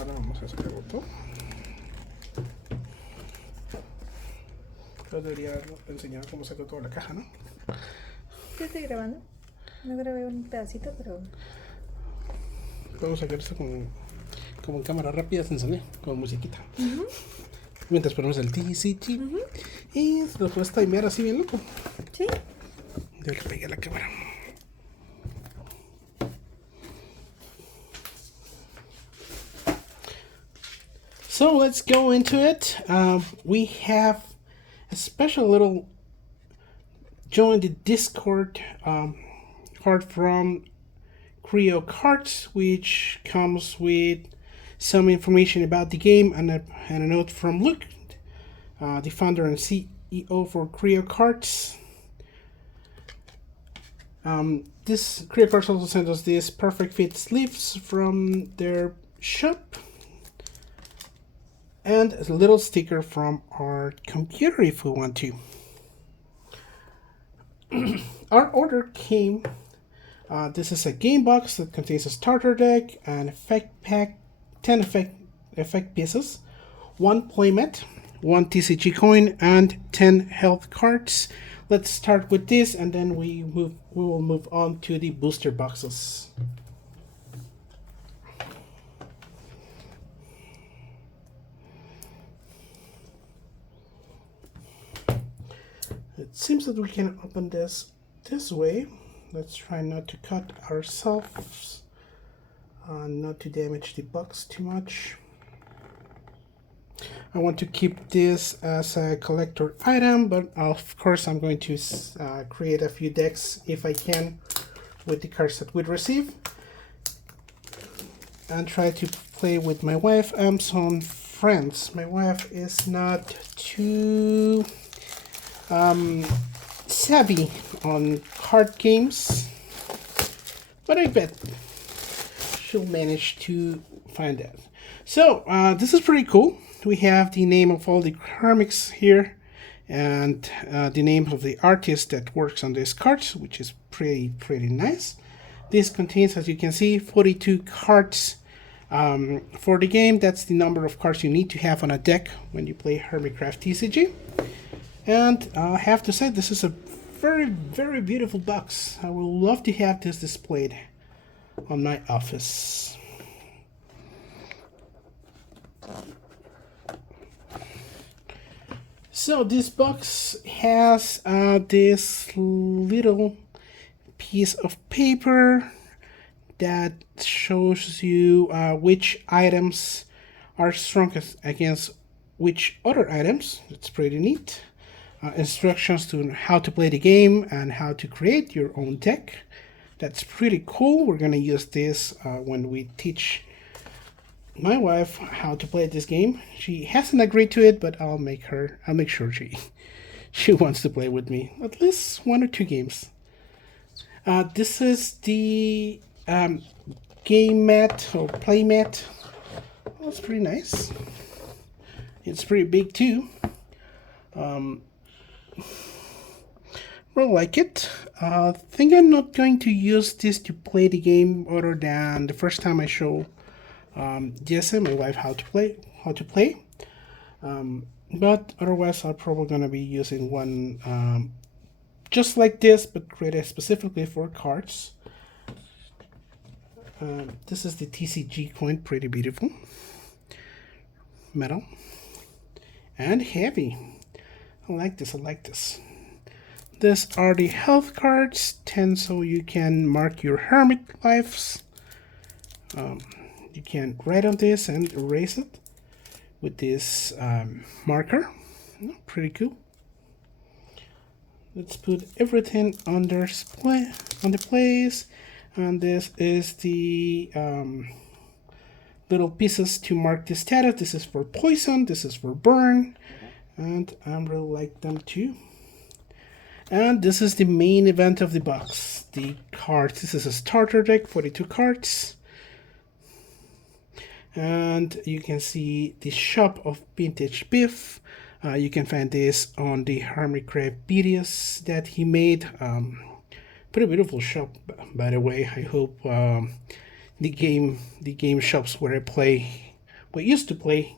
Ahora vamos a sacar botón. Yo debería enseñar cómo saco toda la caja, ¿no? Yo estoy grabando. No grabé un pedacito, pero. Podemos sacar esto como en cámara rápida, sin sonido, con musiquita. Mientras ponemos el TCG. Y se lo puedes timear así bien loco. Sí. Yo le pegué a la cámara. So let's go into it. We have a special little join the Discord card from Creo Cards, which comes with some information about the game and a note from Luke, the founder and CEO for Creo Cards. This Creo Cards also sent us these perfect fit sleeves from their shop, and a little sticker from our computer if we want to. Our order came. This is a game box that contains a starter deck, an effect pack, 10 effect pieces, 1 playmat, 1 TCG coin, and 10 health cards. Let's start with this, and then we will move on to the booster boxes. It seems that we can open this way. Let's try not to cut ourselves, not to damage the box too much. I want to keep this as a collector item, but of course I'm going to create a few decks if I can with the cards that we receive, and try to play with my wife and some friends. My wife is not too savvy on card games, but I bet she'll manage to find that. So this is pretty cool. We have the name of all the comics here, and the name of the artist that works on these cards, which is pretty nice. This contains, as you can see, 42 cards for the game. That's the number of cards you need to have on a deck when you play Hermitcraft TCG. And I have to say, this is a very beautiful box. I would love to have this displayed on my office. So this box has this little piece of paper that shows you which items are strongest against which other items. It's pretty neat. Instructions to how to play the game and how to create your own deck. That's pretty cool. We're gonna use this when we teach my wife how to play this game. She hasn't agreed to it, but I'll make sure she wants to play with me at least 1 or 2 games. This is the game mat or play mat. Oh, it's pretty nice. It's pretty big too. Well, like it. I think I'm not going to use this to play the game other than the first time I show Jesse, my wife, how to play. But otherwise, I'm probably gonna be using one just like this, but created specifically for cards. This is the TCG coin, pretty beautiful, metal and heavy. I like this. These are the health cards, 10, so you can mark your hermit lives. You can write on this and erase it with this marker. Pretty cool. Let's put everything under place, and this is the little pieces to mark the status. This is for poison, this is for burn, and I really like them too. And this is the main event of the box, the cards. This is a starter deck, 42 cards. And you can see the shop of Vintage Biff. You can find this on the Hermitcraft videos that he made. Pretty beautiful shop, by the way. I hope the game shops where I play we used to play,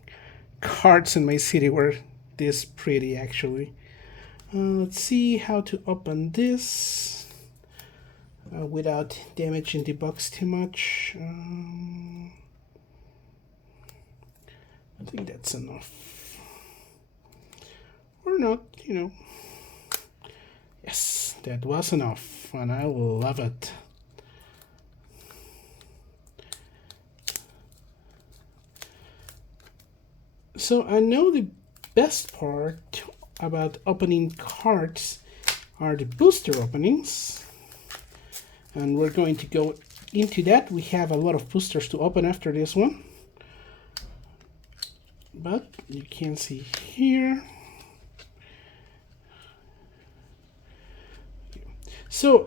cards in my city were this pretty actually. Let's see how to open this without damaging the box too much. I think that's enough. Or not, you know. Yes, that was enough, and I love it. So I know the best part about opening cards are the booster openings, and we're going to go into that. We have a lot of boosters to open after this one, but you can see here. So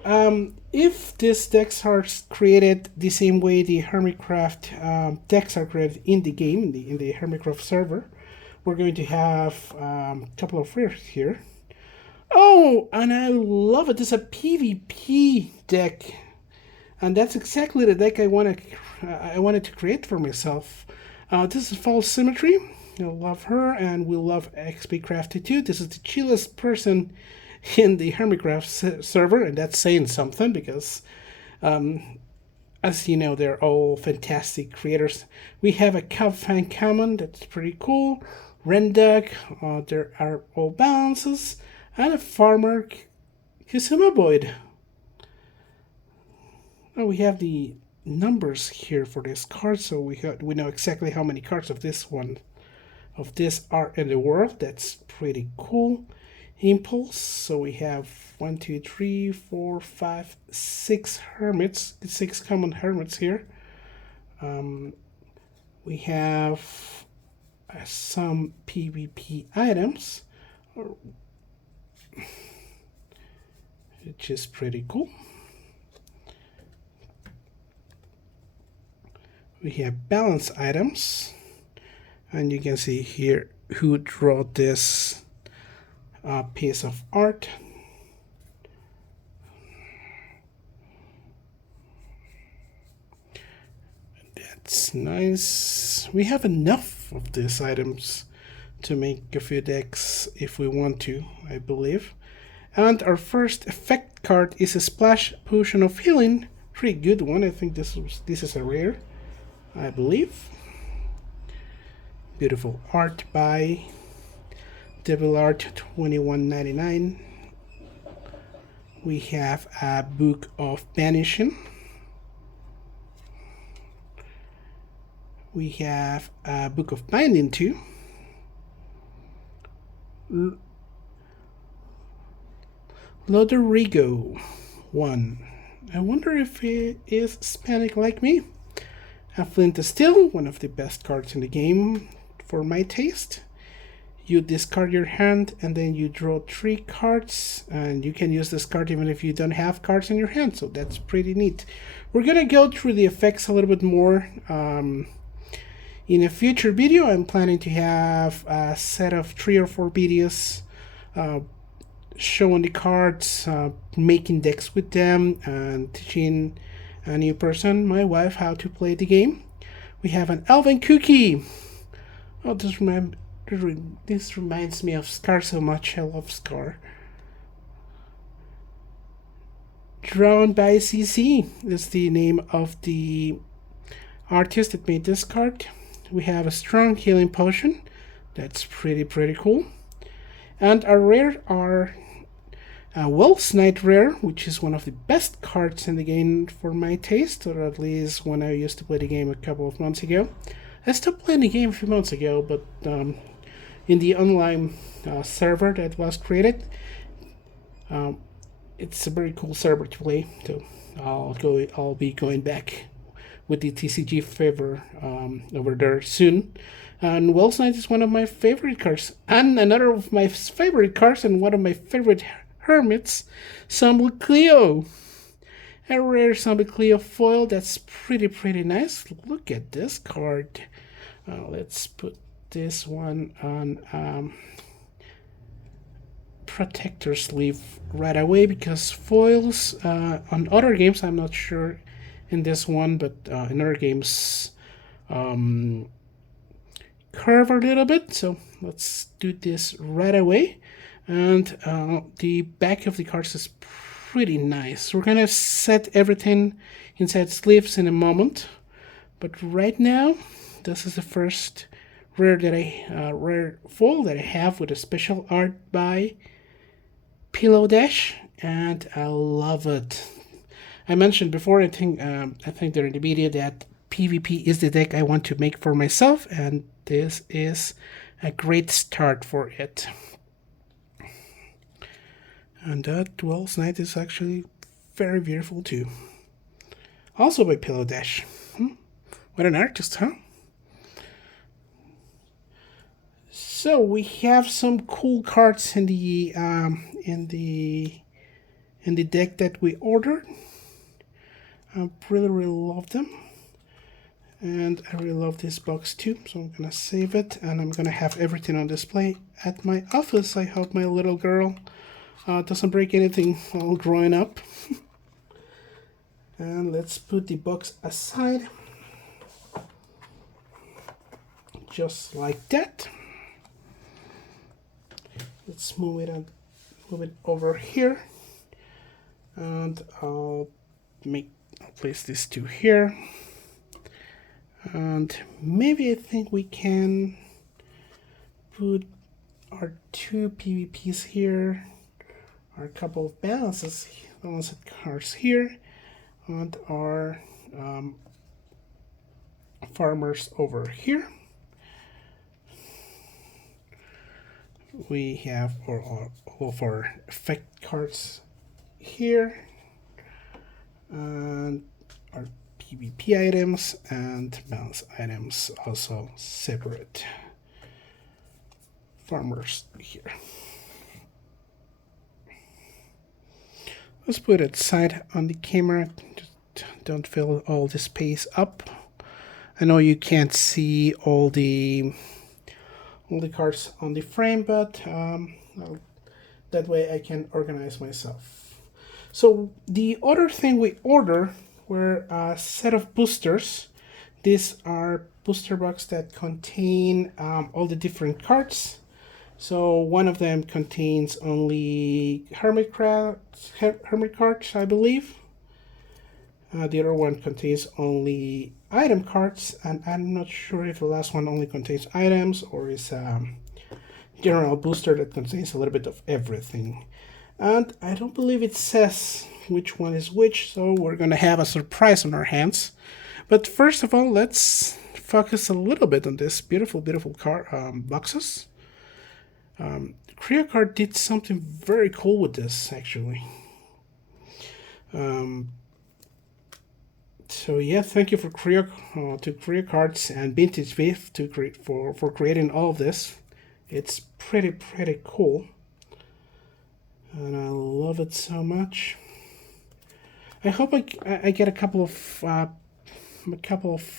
if these decks are created the same way the Hermitcraft decks are created in the game, in the Hermitcraft server, we're going to have a couple of rares here. Oh, and I love it. It's a PvP deck, and that's exactly the deck I wanted to create for myself. This is False Symmetry. I love her, and we love XP Crafty too. This is the chillest person in the Hermitcraft server, and that's saying something because, as you know, they're all fantastic creators. We have a Cubfang Common, that's pretty cool. Rendug, there are all balances, and a Farmer Kizumaboid. Now we have the numbers here for this card, so we know exactly how many cards of this are in the world. That's pretty cool. Impulse, so we have 1, 2, 3, 4, 5, 6 hermits, 6 common hermits here. We have some PvP items, which is pretty cool. We have balance items, and you can see here who drew this piece of art. That's nice. We have enough of these items to make a few decks if we want to, I believe. And our first effect card is a Splash Potion of Healing. Pretty good one. I think this is a rare, I believe. Beautiful art by Devil Art 2199. We have a Book of Banishing. We have a Book of Binding too. Loderigo 1. I wonder if he is Hispanic like me. A Flint of Steel, one of the best cards in the game for my taste. You discard your hand and then you draw 3 cards, and you can use this card even if you don't have cards in your hand, so that's pretty neat. We're gonna go through the effects a little bit more in a future video. I'm planning to have a set of 3 or 4 videos showing the cards, making decks with them, and teaching a new person, my wife, how to play the game. We have an Elven Cookie. Oh, this reminds me of Scar so much. I love Scar. Drawn by CC is the name of the artist that made this card. We have a Strong Healing Potion. That's pretty cool. And our rare are a Welsh Knight rare, which is one of the best cards in the game for my taste, or at least when I used to play the game a couple of months ago. I stopped playing the game a few months ago, but in the online server that was created, it's a very cool server to play. So I'll be going back with the TCG favor over there soon. And Welsh Knight is one of my favorite cards, and another of my favorite cards, and one of my favorite hermits, Zombie Cleo. A rare Zombie Cleo foil. That's pretty nice. Look at this card. Let's put this one on protector sleeve right away, because foils on other games, I'm not sure in this one, but in other games curve a little bit, so let's do this right away. And the back of the cards is pretty nice. We're gonna set everything inside sleeves in a moment, but right now this is the first rare fold that I have with a special art by Pillow Dash, and I love it. I mentioned before, I think during the video, that PvP is the deck I want to make for myself, and this is a great start for it. And that Dwell's Night is actually very beautiful too. Also by Pillow Dash. What an artist, huh? So we have some cool cards in the deck that we ordered. I really love them, and I really love this box too. So I'm gonna save it, and I'm gonna have everything on display at my office. I hope my little girl doesn't break anything while growing up. And let's put the box aside, just like that. Let's move it over here, and I'll place this two here, and maybe I think we can put our two PvPs here, our couple of balanced cards here, and our farmers over here. We have all of our effect cards here, and our PvP items and balance items also separate. Farmers here. Let's put it side on the camera. Just don't fill all the space up. I know you can't see all the cards on the frame, but that way I can organize myself. So the other thing we ordered were a set of boosters. These are booster boxes that contain all the different cards. So one of them contains only Hermit cards, I believe. The other one contains only item cards, and I'm not sure if the last one only contains items or is a general booster that contains a little bit of everything. And I don't believe it says which one is which, so we're gonna have a surprise on our hands. But first of all, let's focus a little bit on this beautiful boxes. CreoCard did something very cool with this, actually. So yeah, thank you to CreoCards and Vintage Beef for creating all of this. It's pretty cool, and I love it so much. I hope I get a couple of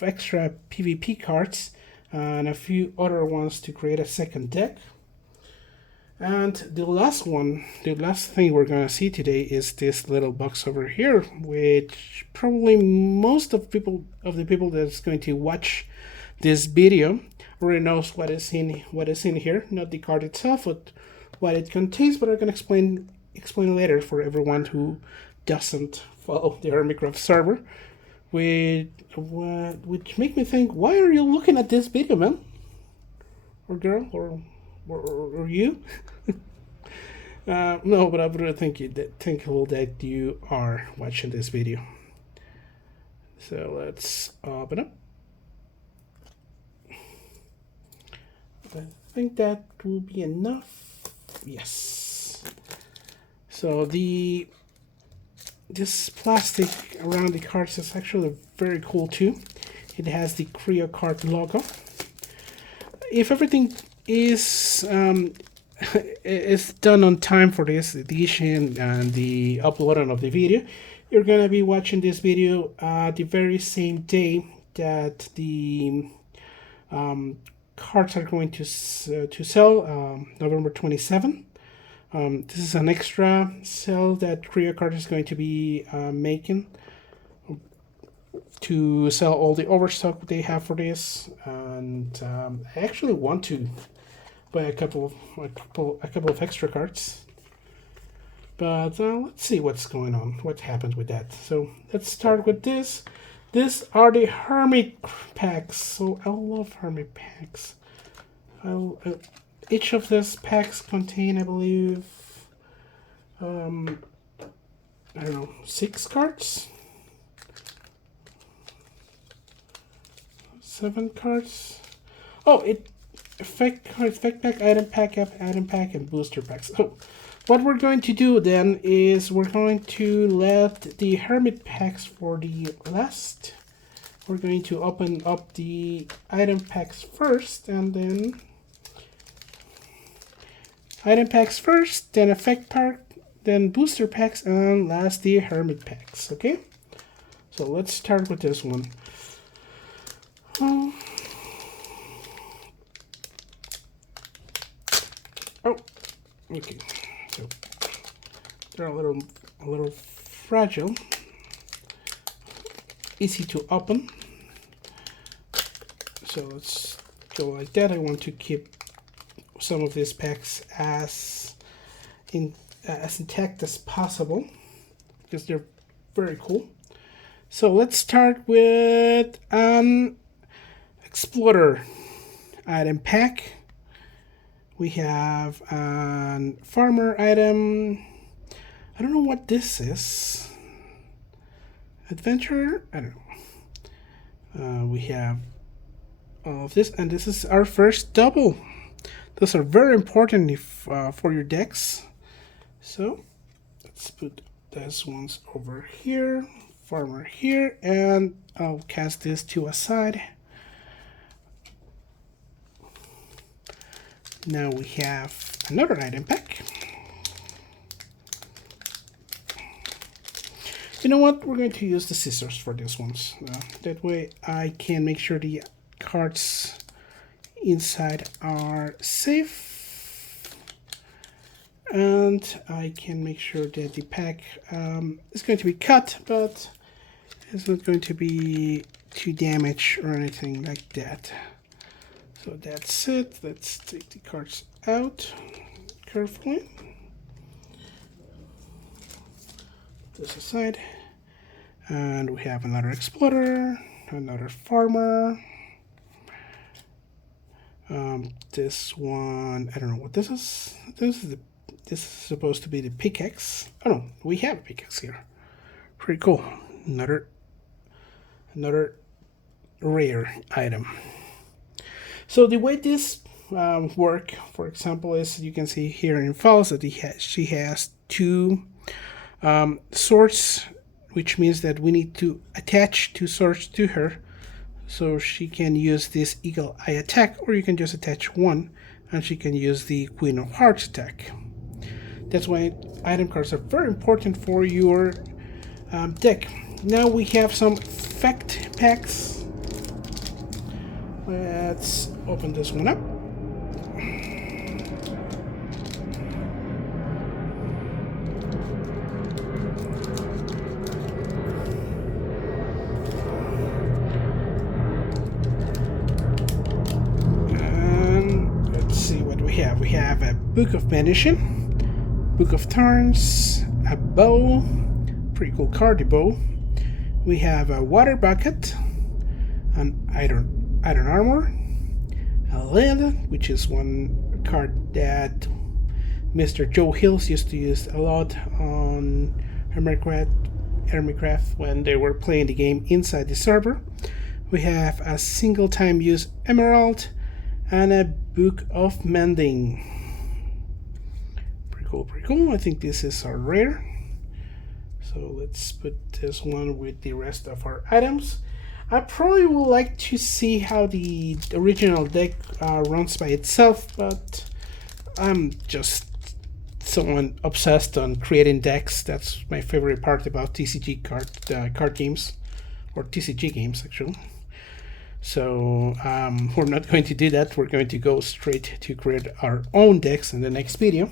extra PvP cards and a few other ones to create a second deck. And the last thing we're gonna see today is this little box over here, which probably most of the people that's going to watch this video already knows what is in here. Not the card itself, but what it contains. But I'm gonna explain later for everyone who doesn't follow the Hermitcraft server, which make me think, why are you looking at this video, man, or girl, or you? No, but I'm really thankful that you are watching this video. So let's open up. I think that will be enough. Yes. So this plastic around the cards is actually very cool too. It has the CreoCard logo. If everything is done on time for this edition and the uploading of the video, you're gonna be watching this video the very same day that the cards are going to sell, November 27. This is an extra sale that CreoCard is going to be making, to sell all the overstock they have for this, and I actually want to buy a couple of extra cards. But let's see what's going on, what happens with that. So let's start with this. These are the Hermit packs. So I love Hermit packs. Each of these packs contain, I believe, I don't know, 6 cards? 7 cards? Oh, effect pack, item pack, and booster packs. So what we're going to do then is we're going to let the Hermit packs for the last. We're going to open up the item packs first, and then item packs first, then effect pack, then booster packs, and last the Hermit packs. Okay, so let's start with this one. Oh, okay. So they're a little fragile, easy to open. So let's go like that. I want to keep some of these packs as intact as possible because they're very cool. So let's start with an Explorer item pack. We have a farmer item. I don't know what this is. Adventurer? I don't know. We have all of this, and this is our first double. Those are very important if, for your decks. So let's put these ones over here, farmer here, and I'll cast this to a side. Now we have another item pack. You know what? We're going to use the scissors for these ones. That way I can make sure the cards inside are safe. And I can make sure that the pack is going to be cut, but it's not going to be too damaged or anything like that. So that's it. Let's take the cards out carefully. This aside. And we have another Explorer, another Farmer. This one, I don't know what this is. This is supposed to be the pickaxe. Oh no, we have a pickaxe here. Pretty cool. Another rare item. So the way this work, for example, is you can see here in files that she has 2 swords, which means that we need to attach 2 swords to her so she can use this Eagle Eye attack, or you can just attach 1 and she can use the Queen of Hearts attack. That's why item cards are very important for your deck. Now we have some effect packs. Let's open this one up. And let's see what we have. We have a Book of Banishing, Book of Thorns, a bow, pretty cool card, the bow. We have a Water Bucket, an Iron Armor, a Lid, which is one card that Mr. Joe Hills used to use a lot on Hermitcraft when they were playing the game inside the server. We have a single time use Emerald and a Book of Mending. Pretty cool. I think this is our rare. So let's put this one with the rest of our items. I probably would like to see how the original deck runs by itself, but I'm just someone obsessed on creating decks. That's my favorite part about TCG card games, or TCG games actually. So we're not going to do that. We're going to go straight to create our own decks in the next video.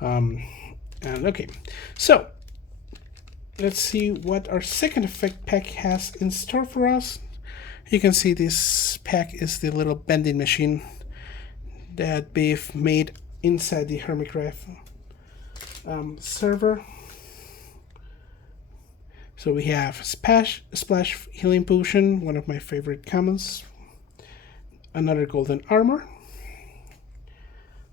And okay, so let's see what our second effect pack has in store for us. You can see this pack is the little bending machine that Beef made inside the Hermitcraft server. So we have Splash Healing Potion, one of my favorite commons. Another Golden Armor.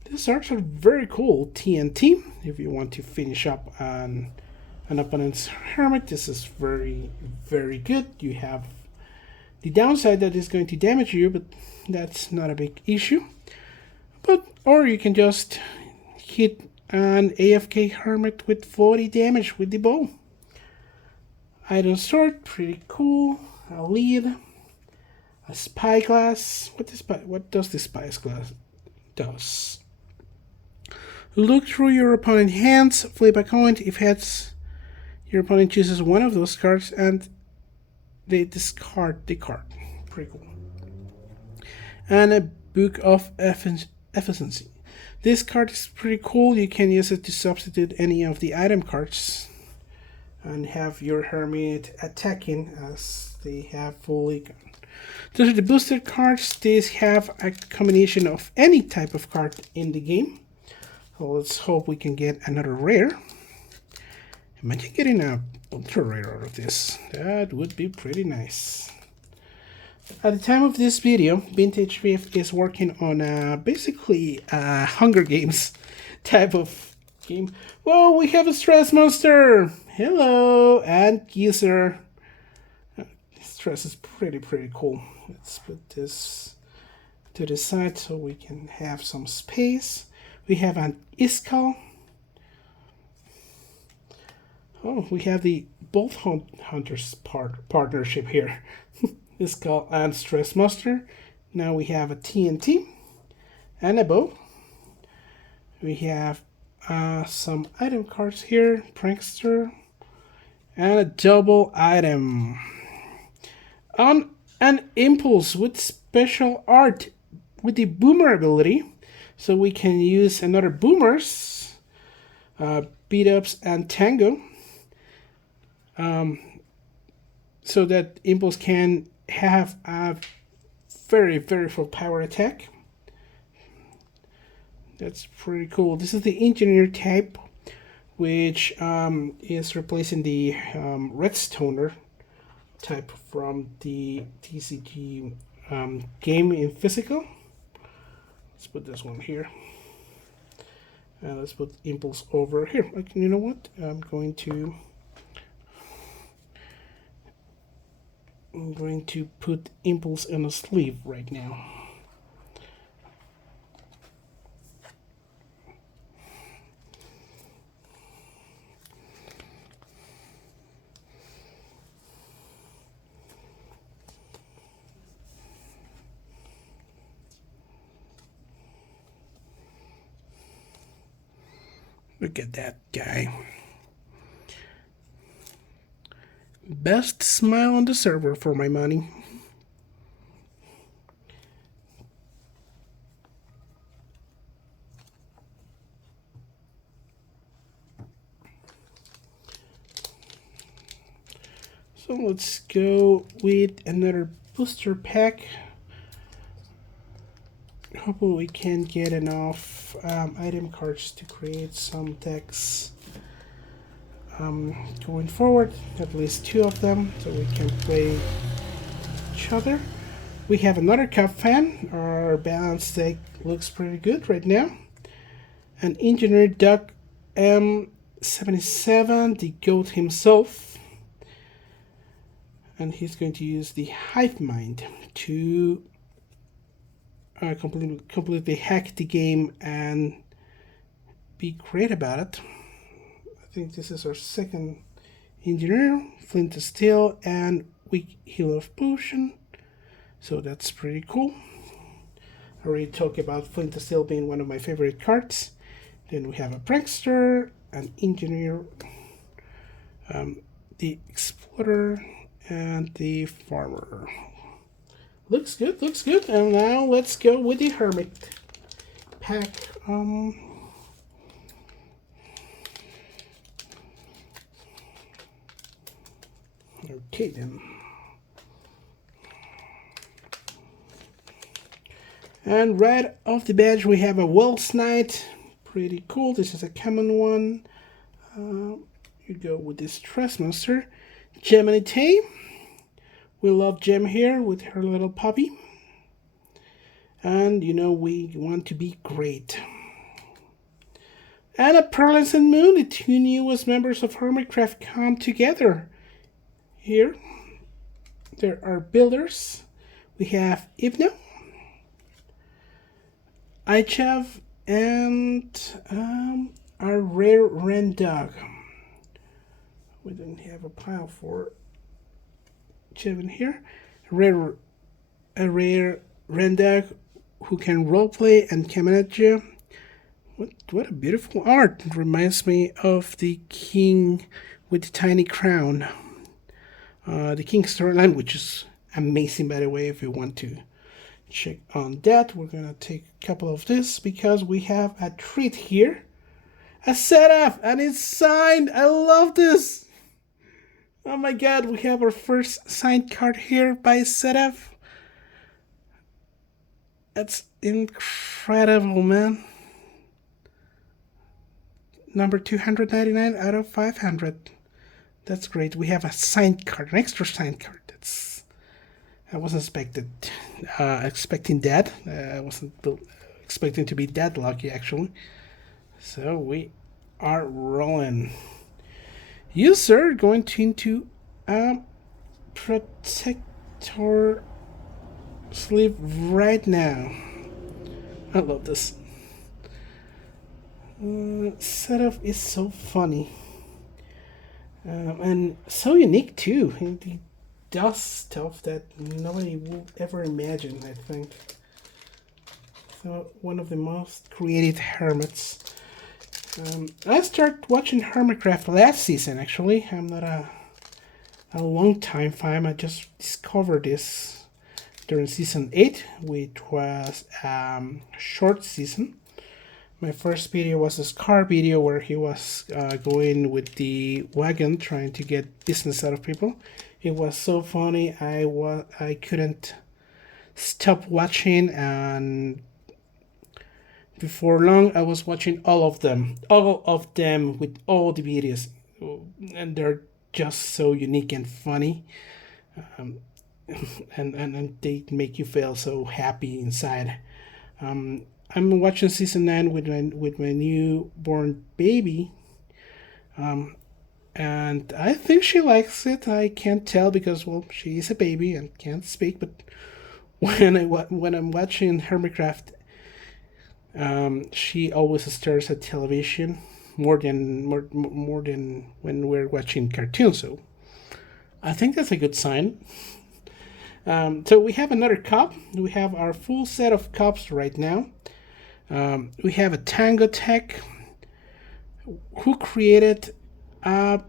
These arts are very cool. TNT, if you want to finish up an opponent's Hermit, this is very, very good. You have the downside that is going to damage you, but that's not a big issue. Or you can just hit an AFK Hermit with 40 damage with the bow. Item sword, pretty cool. A lead, a spyglass. What does the spyglass does? Look through your opponent's hands, flip a coin. If heads, your opponent chooses one of those cards and they discard the card. Pretty cool. And a Book of Efficiency. This card is pretty cool. You can use it to substitute any of the item cards and have your Hermit attacking as they have full econ. Those are the booster cards. These have a combination of any type of card in the game. So let's hope we can get another rare. Imagine getting a ultra rare out of this. That would be pretty nice. At the time of this video, Vintage Beef is working on basically a Hunger Games type of game. Whoa, we have a Stress Monster! Hello, and Geezer. Stress is pretty cool. Let's put this to the side so we can have some space. We have an Iskall. Oh, we have the Bolt Hunters partnership here. Iskall and Stress Monster. Now we have a TNT and a bow. We have some item cards here, Prankster, and a double item. On an Impulse with special art with the Boomer ability, so we can use another Boomers, Beat Ups, and Tango, so that Impulse can have a very full power attack. That's pretty cool. This is the Engineer type, which is replacing the Redstoner type from the TCG game in physical. Let's put this one here. And let's put Impulse over here. You know what? I'm going to put Impulse in a sleeve right now. Look at that guy. Best smile on the server for my money. So let's go with another booster pack. Hopefully we can get enough item cards to create some decks going forward, at least 2 of them, so we can play each other. We have another Cup Fan. Our balance deck looks pretty good right now. An Engineer Duck M77, the GOAT himself. And he's going to use the Hive Mind to completely hack the game and be great about it. I think this is our second Engineer, Flint of Steel, and Weak Heal of Potion. So that's pretty cool. I already talked about Flint of Steel being one of my favorite cards. Then we have a Prankster, an Engineer, the Explorer, and the Farmer. Looks good, looks good. And now let's go with the Hermit pack. Okay then. And right off the bat we have a Wells Knight. Pretty cool. This is a common one. You go with this Stress Monster. Geminite. We love Gem here with her little puppy. And you know we want to be great. And a Pearlescent Moon, the two newest members of Hermitcraft come together. Here, there are builders. We have Hypno, Ichav, and our rare Rendog. We didn't have a pile for Jevin here. A rare Rendog who can roleplay and come at you. What a beautiful art. It reminds me of the king with the tiny crown. The king storyline, which is amazing, by the way. If you want to check on that, we're going to take a couple of this because we have a treat here. A setup, and it's signed. I love this. Oh my god, we have our first signed card here by Setup. That's incredible, man. Number 299 out of 500. That's great. We have a signed card, an extra signed card. I wasn't expecting that. I wasn't expecting to be that lucky, actually. So we are rolling. You, sir, going into a protector sleeve right now. I love this. Setup is so funny and so unique too. He does stuff that nobody will ever imagine, I think. So one of the most creative hermits. I started watching Hermitcraft last season. Actually, I'm not a long time fan. I just discovered this during season 8, which was short season. My first video was a Scar video where he was going with the wagon trying to get business out of people. It was so funny. I couldn't stop watching, and before long I was watching all of them with all the videos, and they're just so unique and funny, and they make you feel so happy inside. I'm watching season 9 with my newborn baby, and I think she likes it. I can't tell because, well, she is a baby and can't speak. But when I'm watching Hermitcraft, she always stares at television more than when we're watching cartoons. So I think that's a good sign. So we have another cup. We have our full set of cups right now. We have a Tango Tech who created a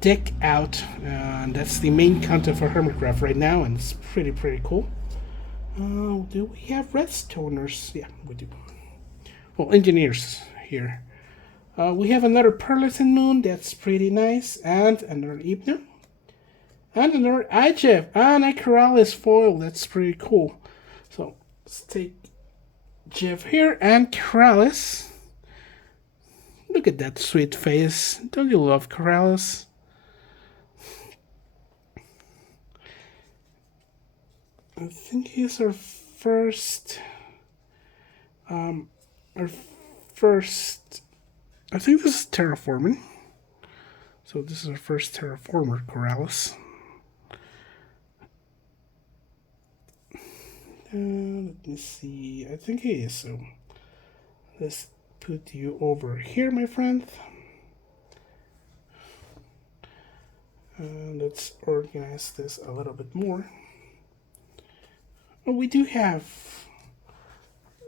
deck out, and that's the main content for Hermitcraft right now, and it's pretty cool. Do we have Redstoners? Yeah, we do. Well, engineers here. We have another Pearlescent Moon, that's pretty nice, and another Hypno, and another Ijev, and a Keralis foil, that's pretty cool. So let's take Jeff here and Keralis. Look at that sweet face. Don't you love Keralis? I think he's our first. I think this is terraforming. So this is our first terraformer, Keralis. Let me see. I think he is. So let's put you over here, my friend. Let's organize this a little bit more. Oh, we do have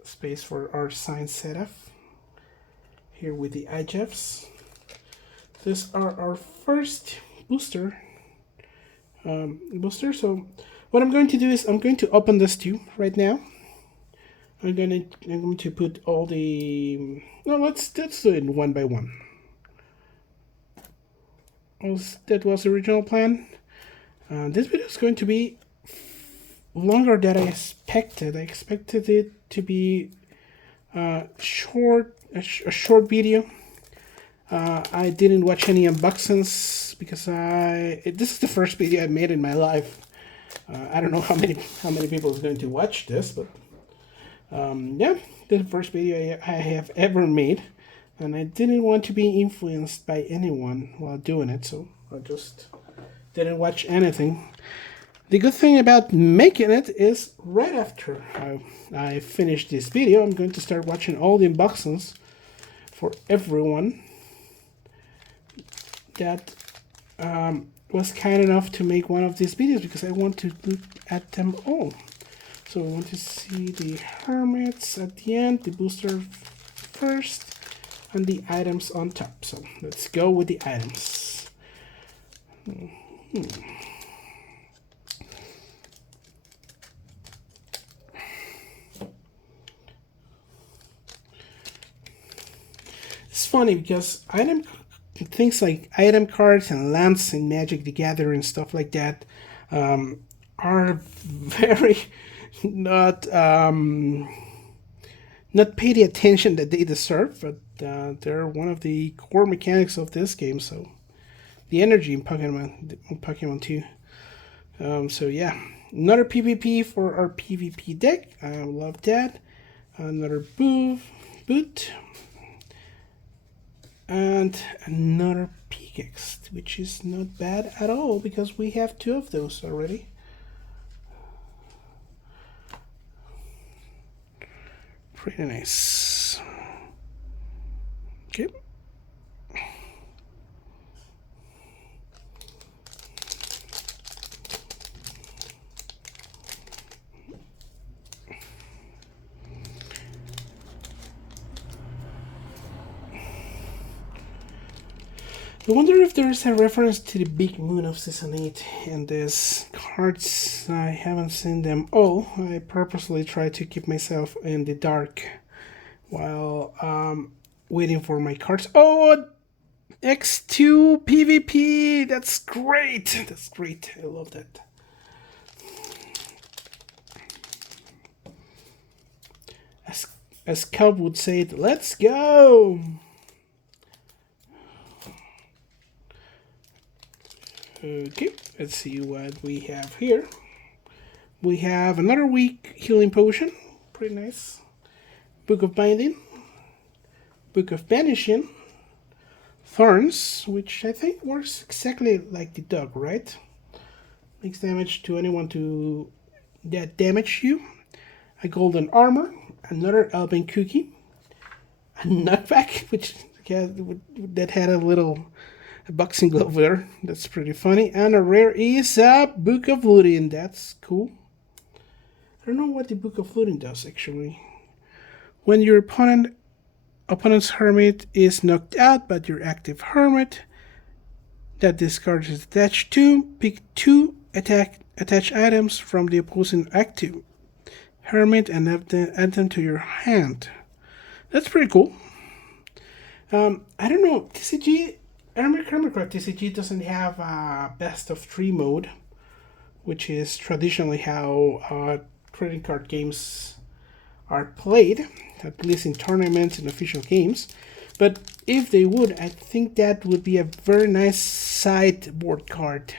space for our sign setup here with the IJEFs. These are our first booster. So what I'm going to do is I'm going to open this tube right now. I'm going to put all the. No, let's do it one by one. that was the original plan. This video is going to be longer than I expected. I expected it to be a short video. I didn't watch any unboxings because this is the first video I made in my life. I don't know how many people is going to watch this, but yeah, this is the first video I have ever made, and I didn't want to be influenced by anyone while doing it, so I just didn't watch anything. The good thing about making it is right after I finish this video, I'm going to start watching all the unboxings for everyone that was kind enough to make one of these videos, because I want to look at them all. So I want to see the hermits at the end, the booster first, and the items on top. So let's go with the items. It's funny because things like item cards and lamps in Magic the Gathering, stuff like that, are very not pay the attention that they deserve, but they're one of the core mechanics of this game. So the energy in Pokemon 2. So yeah, another PvP for our PvP deck. I love that. Another boot. And another pickaxe, which is not bad at all because we have 2 of those already. Pretty nice. Okay. I wonder if there's a reference to the big moon of Season 8 in these cards. I haven't seen them all. I purposely try to keep myself in the dark while waiting for my cards. Oh, X2 PvP! That's great! That's great. I love that. As Cub would say it, let's go! Okay, let's see what we have here. We have another weak healing potion, pretty nice. Book of Binding, Book of Banishing, Thorns, which I think works exactly like the dog, right? Makes damage to anyone that damage you. A Golden Armor, another Elven Cookie, a Knockback, which that had a little boxing glove there. That's pretty funny. And a rare is a Book of Looting. That's cool. I don't know what the Book of Looting does actually. When your opponent's hermit is knocked out, but your active hermit that this card is attached to, pick 2 attach items from the opposing active hermit and add them to your hand. That's pretty cool. I don't know. TCG. I remember correct, TCG doesn't have a best of 3 mode, which is traditionally how trading card games are played, at least in tournaments and official games. But if they would, I think that would be a very nice sideboard card.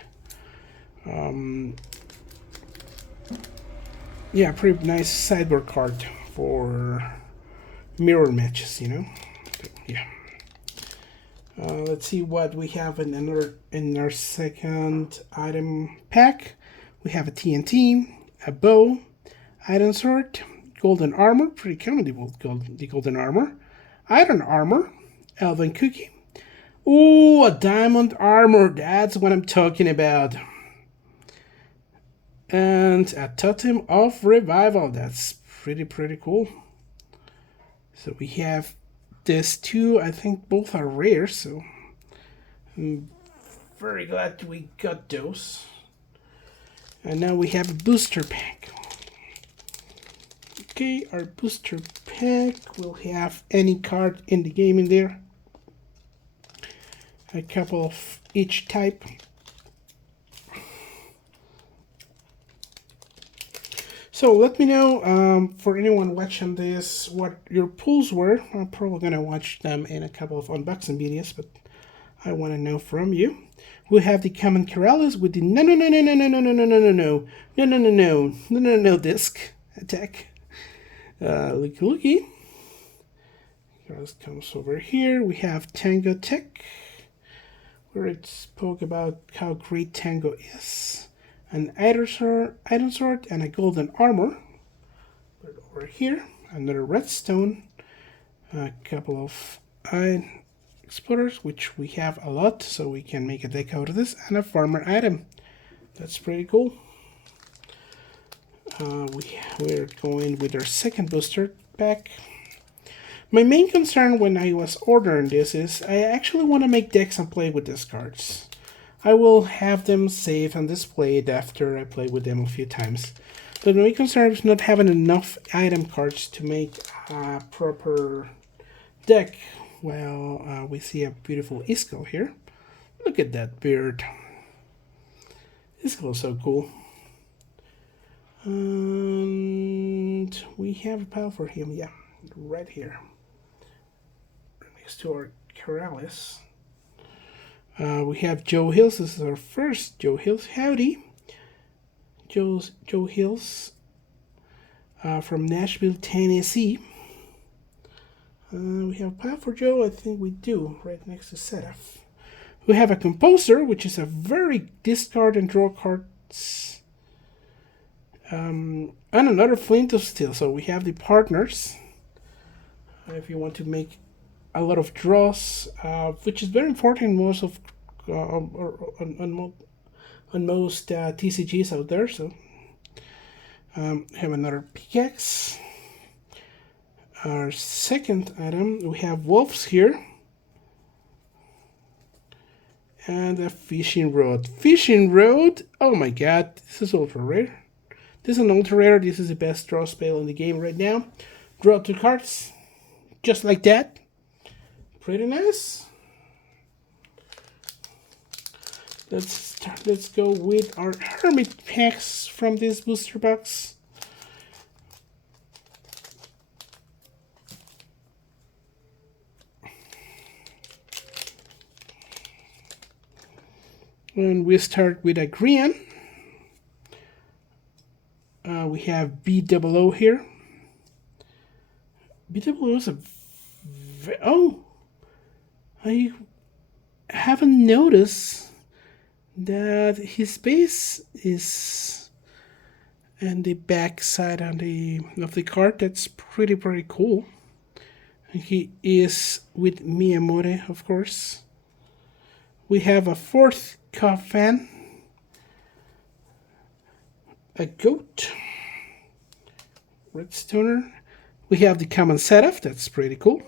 Yeah, pretty nice sideboard card for mirror matches, you know? So, yeah. Let's see what we have in our second item pack. We have a TNT, a bow, iron sword, golden armor, pretty common, the golden armor, iron armor, elven cookie. Ooh, a diamond armor, that's what I'm talking about. And a totem of revival, that's pretty cool. So we have these 2, I think both are rare, so I'm very glad we got those. And now we have a booster pack. Okay, our booster pack will have any card in the game in there. a couple of each type. So let me know, for anyone watching this, what your pulls were. I'm probably gonna watch them in a couple of unboxing videos, but I want to know from you. We have the common Keralis with the no disc attack. Looky. Keralis comes over here. We have Tango Tech, where it spoke about how great Tango is. An item sword, and a golden armor. But over here, another redstone, a couple of iron explorers, which we have a lot, so we can make a deck out of this, and a farmer item. That's pretty cool. We're going with our second booster pack. My main concern when I was ordering this is I actually want to make decks and play with these cards. I will have them saved and displayed after I play with them a few times. But my concern is not having enough item cards to make a proper deck. Well, we see a beautiful Iskall here. Look at that beard. Iskall is so cool. And we have a pile for him, yeah, right here. Next to our Keralis. We have Joe Hills. This is our first Joe Hills. Howdy. Joe Hills from Nashville, Tennessee. We have a pile for Joe. I think we do, right next to Seraph. We have a Composer, which is a very discard and draw cards. And another Flint of Steel. So we have the partners. If you want to make a lot of draws, which is very important most of on most TCGs out there. So have another pickaxe. Our second item, we have wolves here, and a fishing rod. Fishing rod. Oh my god, this is ultra rare. This is an ultra rare. This is the best draw spell in the game right now. Draw 2 cards, just like that. Pretty nice. Let's go with our hermit packs from this booster box. And we start with a green. We have BOO here. BOO is a... Oh! I haven't noticed that his base is and the back side of the card. That's pretty cool. He is with Miyamoto, of course. We have a 4th Coffin, a goat, redstoner. We have the common Seraph. That's pretty cool.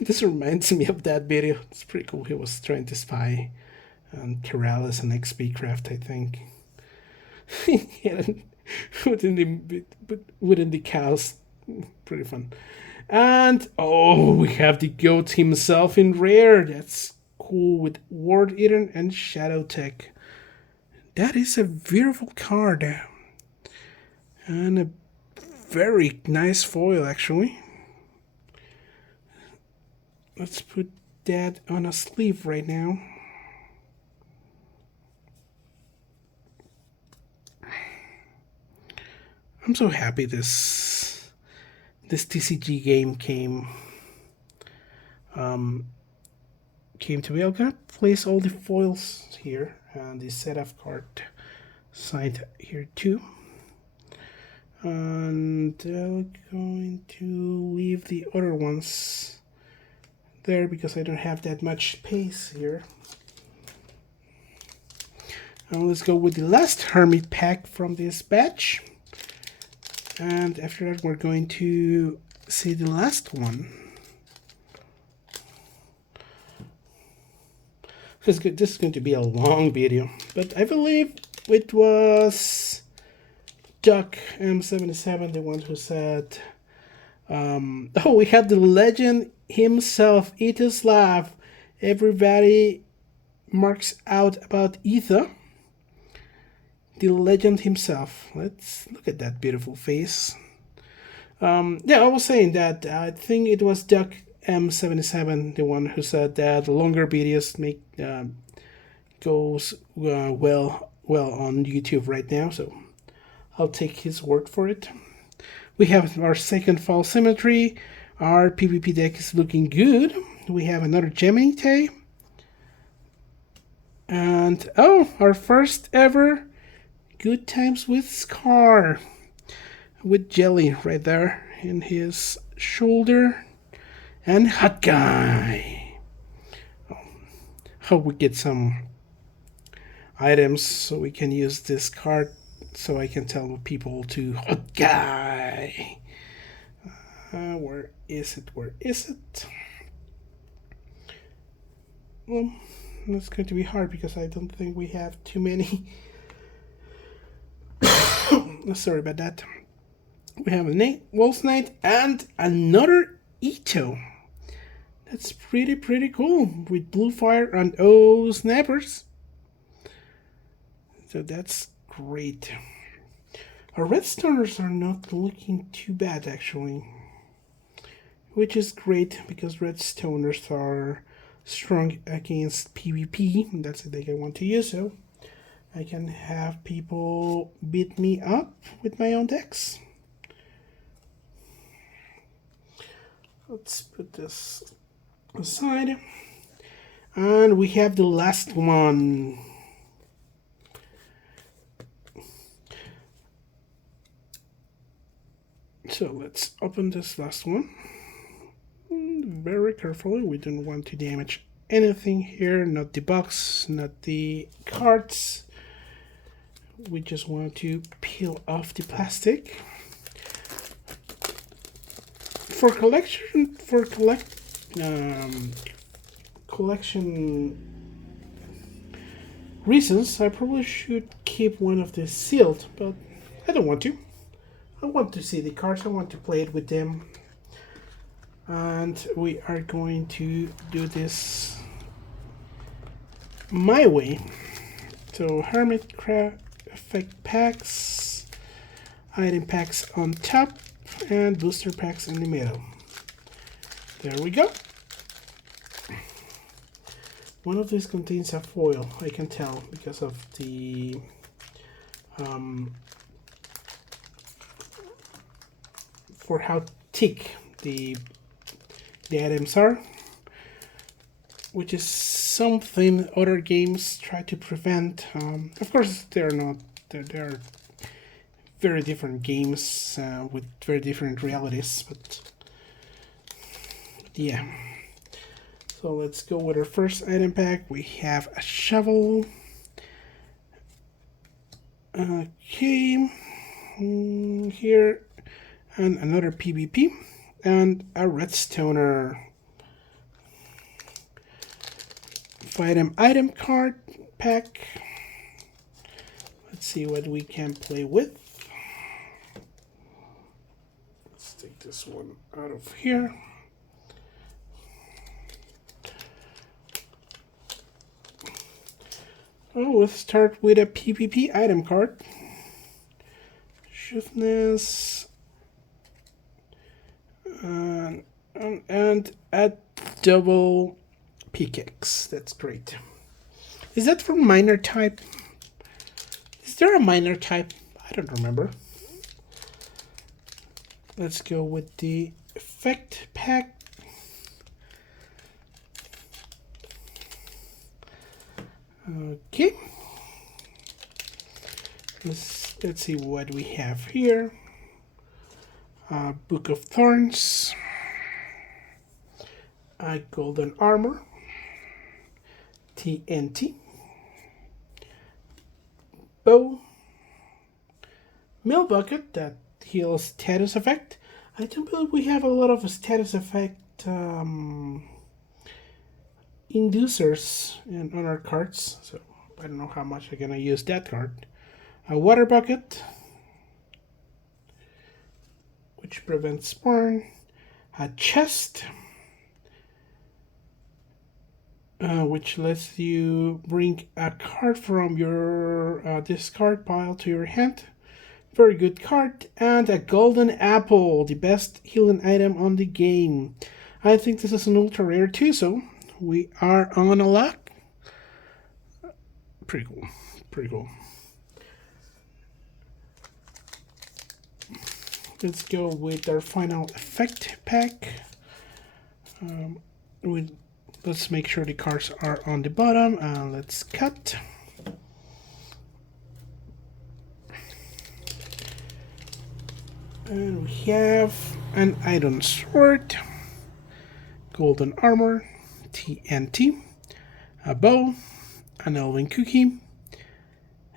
This reminds me of that video. It's pretty cool. He was trying to spy on Keralis and XP Craft, I think. within the cows. Pretty fun. And oh, we have the goat himself in rare. That's cool, with Ward Eater and Shadow Tech. That is a beautiful card. And a very nice foil, actually. Let's put that on a sleeve right now. I'm so happy this TCG game came to me. I'm gonna place all the foils here and the setup card side here too. And I'm going to leave the other ones there because I don't have that much space here. And let's go with the last hermit pack from this batch. And after that, we're going to see the last one. This is going to be a long video, but I believe it was Duck M77, the one who said, oh, we have the legend himself, Etislav, everybody marks out about Ether, the legend himself. Let's look at that beautiful face. Yeah, I was saying that I think it was Duck M77, the one who said that longer videos make goes well on YouTube right now. So I'll take his word for it. We have our second fall symmetry. Our PvP deck is looking good. We have another Gemini. And oh, our first ever Good Times with Scar. With Jelly right there in his shoulder. And Hot Guy. Hope we get some items so we can use this card so I can tell people to Hot Guy. Where is it? Where is it? Well, it's going to be hard because I don't think we have too many. Sorry about that. We have a Wolf's Knight and another Ito. That's pretty cool with blue fire and snappers. So that's great. Our Redstoners are not looking too bad actually, which is great because Redstoners are strong against PvP. That's the deck I want to use, so I can have people beat me up with my own decks. Let's put this aside. And we have the last one. So let's open this last one very carefully. We don't want to damage anything here, not the box, not the cards. We just want to peel off the plastic. For collection reasons, I probably should keep one of these sealed, but I don't want to. I want to see the cards, I want to play it with them. And we are going to do this my way. So Hermitcraft effect packs, item packs on top, and booster packs in the middle. There we go. One of these contains a foil, I can tell because of the for how thick the items are, which is something other games try to prevent. Of course, they're not. They're very different games with very different realities, but yeah. So let's go with our first item pack. We have a shovel. Okay, here, and another PvP, and a Redstoner. 5-item card pack. Let's see what we can play with. Let's take this one out of here. Oh, let's start with a PvP item card. Swiftness. And a double pickaxe. That's great. Is that for minor type? Is there a minor type? I don't remember. Let's go with the effect pack. Okay. Let's see what we have here. Book of Thorns. Golden Armor. TNT. Bow. Mill Bucket that heals status effect. I don't believe we have a lot of status effect inducers on our cards, so I don't know how much I'm gonna use that card. A Water Bucket, which prevents spawn. A chest. which lets you bring a card from your discard pile to your hand. Very good card. And a golden apple, the best healing item on the game. I think this is an ultra rare too, so we are on a luck. Pretty cool. Pretty cool. Let's go with our final effect pack. Let's make sure the cards are on the bottom. Let's cut. And we have an Iron Sword, Golden Armor, TNT, a bow, an Elven Cookie,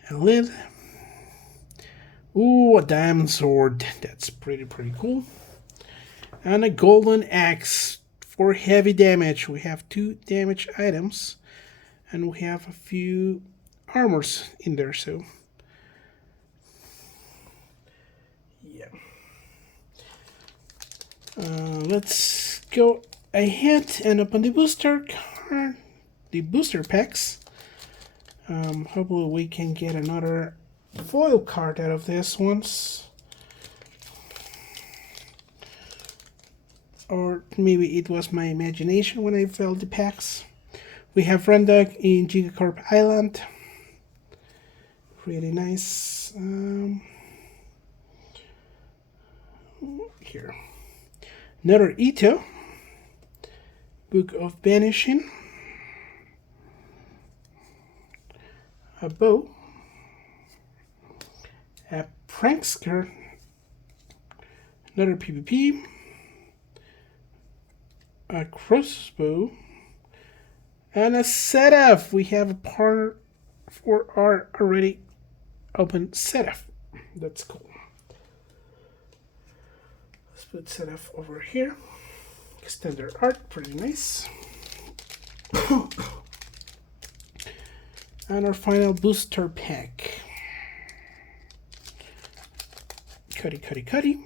a lid. Ooh, a Diamond Sword. That's pretty cool. And a Golden Axe for heavy damage. We have 2 damage items, and we have a few armors in there, so yeah. Let's go ahead and open the booster card, the booster packs. Hopefully we can get another foil card out of this once. Or maybe it was my imagination when I filled the packs. We have Rendog in Gigacorp Island. Really nice. Here. Another Ito. Book of Banishing. A bow. A Prankster. Another PvP. A crossbow. And a setup. We have a part for our already open setup. That's cool. Let's put setup over here. Extender art, pretty nice. And our final booster pack. Cuddy.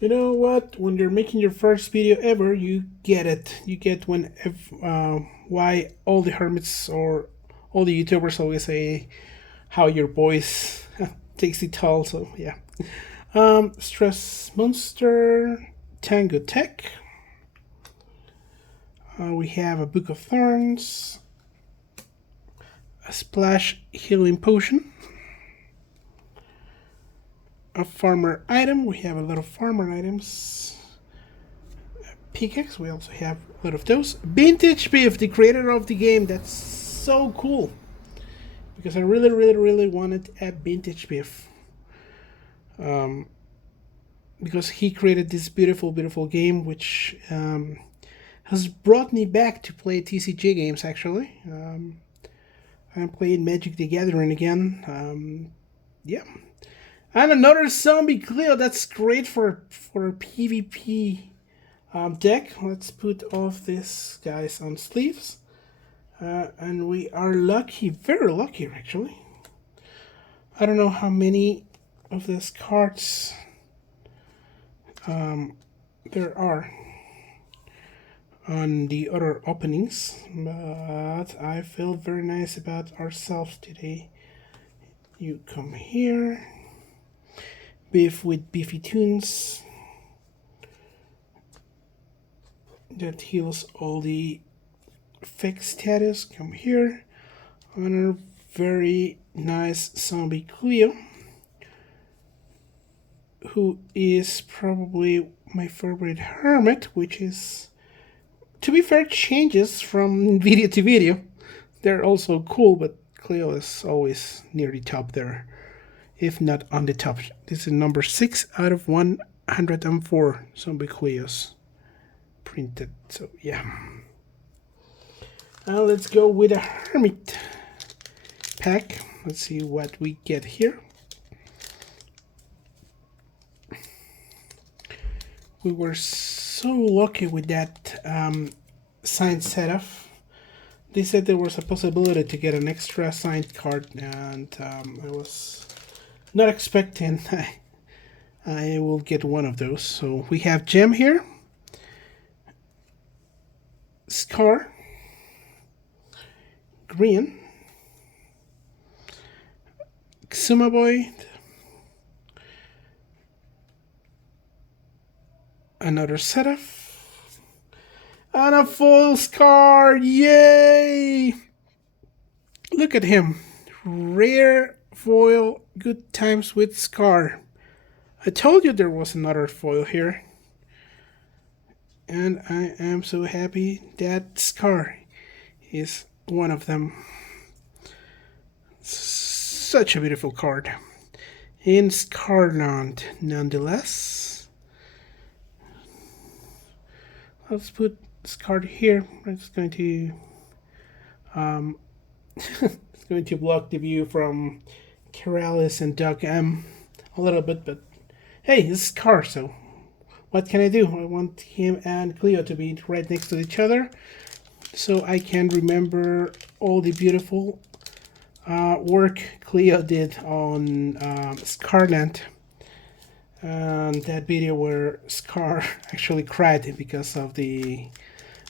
You know what? When you're making your first video ever, you get it. You get why all the hermits or all the YouTubers always say how your voice takes it all. So yeah. Stress Monster, Tango Tech. We have a Book of Thorns, a Splash Healing Potion, a farmer item. We have a lot of farmer items. A pickaxe. We also have a lot of those. Vintage Beef, the creator of the game. That's so cool. Because I really wanted a Vintage Beef. Because he created this beautiful game, which has brought me back to play TCG games, actually. I'm playing Magic the Gathering again. Yeah. And another Zombie Cleo. That's great for a PvP deck. Let's put all of these guys on sleeves. And we are lucky, very lucky, actually. I don't know how many of these cards there are on the other openings, but I feel very nice about ourselves today. You come here. Beef with Beefy Tunes. That heals all the effect status. Come here. On a very nice Zombie Cleo, who is probably my favorite hermit, which is, to be fair, changes from video to video. They're also cool, but Cleo is always near the top there, if not on the top. This is number 6 out of 104 Zombie Cleos printed. So yeah. Now let's go with a hermit pack. Let's see what we get here. We were so lucky with that signed setup. They said there was a possibility to get an extra signed card, and I was not expecting I will get one of those. So we have Gem here, Scar, Green, Xumaboy, another setup, and a full Scar! Yay! Look at him. Rare foil, good times with Scar. I told you there was another foil here. And I am so happy that Scar is one of them. Such a beautiful card. In Scarland, nonetheless. Let's put this card here. It's going to it's going to block the view from Keralis and Doug M a little bit, but hey, it's Scar, so what can I do? I want him and Cleo to be right next to each other so I can remember all the beautiful work Cleo did on Scarland. And that video where Scar actually cried because of the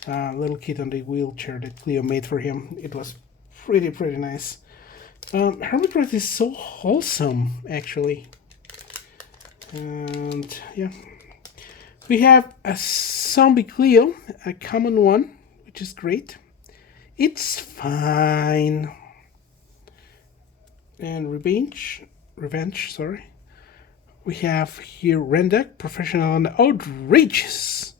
little kid on the wheelchair that Cleo made for him. It was pretty nice. Hermitcraft is so wholesome, actually. And yeah. We have a Zombie Cleo, a common one, which is great. It's fine. And Revenge, sorry. We have here Rendak, Professional and Outrageous.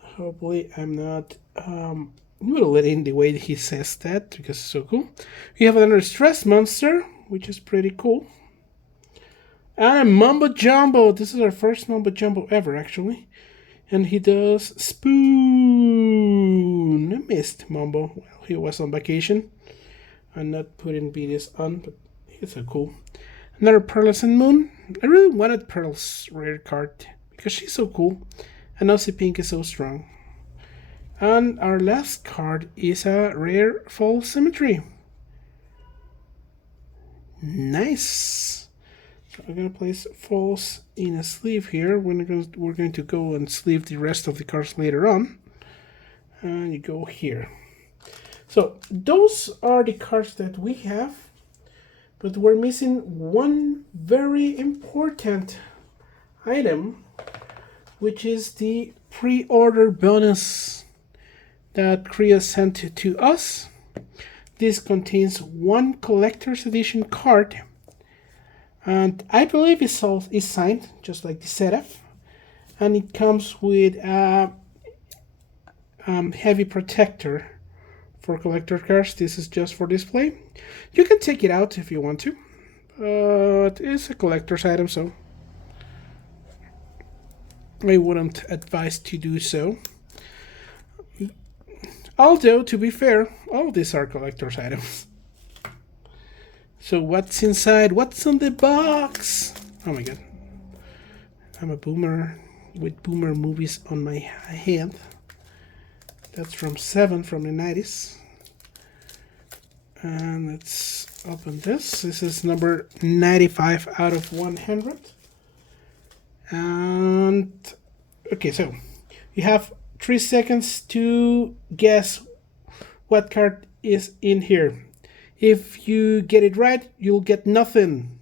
Hopefully I'm not mutilating the way he says that, because it's so cool. We have another Stress Monster, which is pretty cool. And Mumbo Jumbo. This is our first Mumbo Jumbo ever, actually. And he does Spoon. I missed Mumbo. Well, he was on vacation. I'm not putting videos on, but it's so cool. Another Pearlescent Moon. I really wanted Pearl's rare card because she's so cool. And Aussie Pink is so strong. And our last card is a rare Fall Symmetry. Nice. So I'm gonna place falls in a sleeve here. We're going to go and sleeve the rest of the cards later on. And you go here. So those are the cards that we have, but we're missing one very important item, which is the pre-order bonus that Kriya sent to us. This contains one collector's edition card, and I believe it's signed, just like the setup, and it comes with a heavy protector for collector cards. This is just for display. You can take it out if you want to, but it's a collector's item, so I wouldn't advise to do so. Although, to be fair, all these are collector's items. So what's inside? What's on the box? Oh my god. I'm a boomer with boomer movies on my hand. That's from 7 from the 90s. And let's open this. This is number 95 out of 100. And okay, so you have 3 seconds to guess what card is in here. If you get it right, you'll get nothing.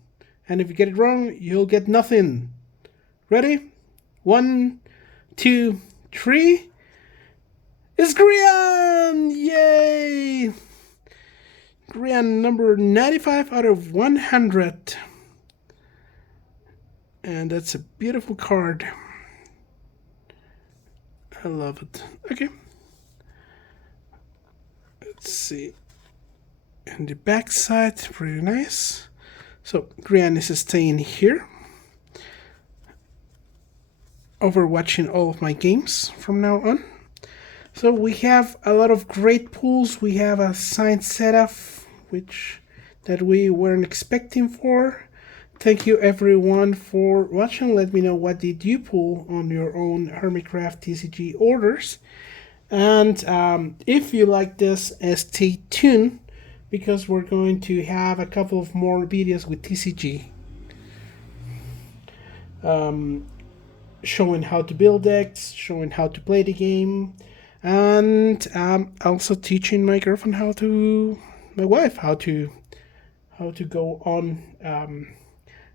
And if you get it wrong, you'll get nothing. Ready? 1, 2, 3. It's Grian! Yay! Grian number 95 out of 100. And that's a beautiful card. I love it. Okay. Let's see. And the back side, pretty nice. So Grian is staying here, overwatching all of my games from now on. So we have a lot of great pulls. We have a signed setup, that we weren't expecting for. Thank you everyone for watching. Let me know what did you pull on your own Hermitcraft TCG orders. And if you like this, stay tuned, because we're going to have a couple of more videos with TCG. showing how to build decks, showing how to play the game, and also teaching my girlfriend my wife how to go on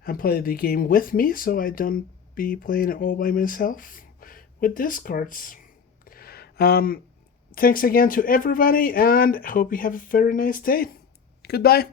and play the game with me, so I don't be playing it all by myself with discards. Thanks again to everybody, and hope you have a very nice day. Goodbye.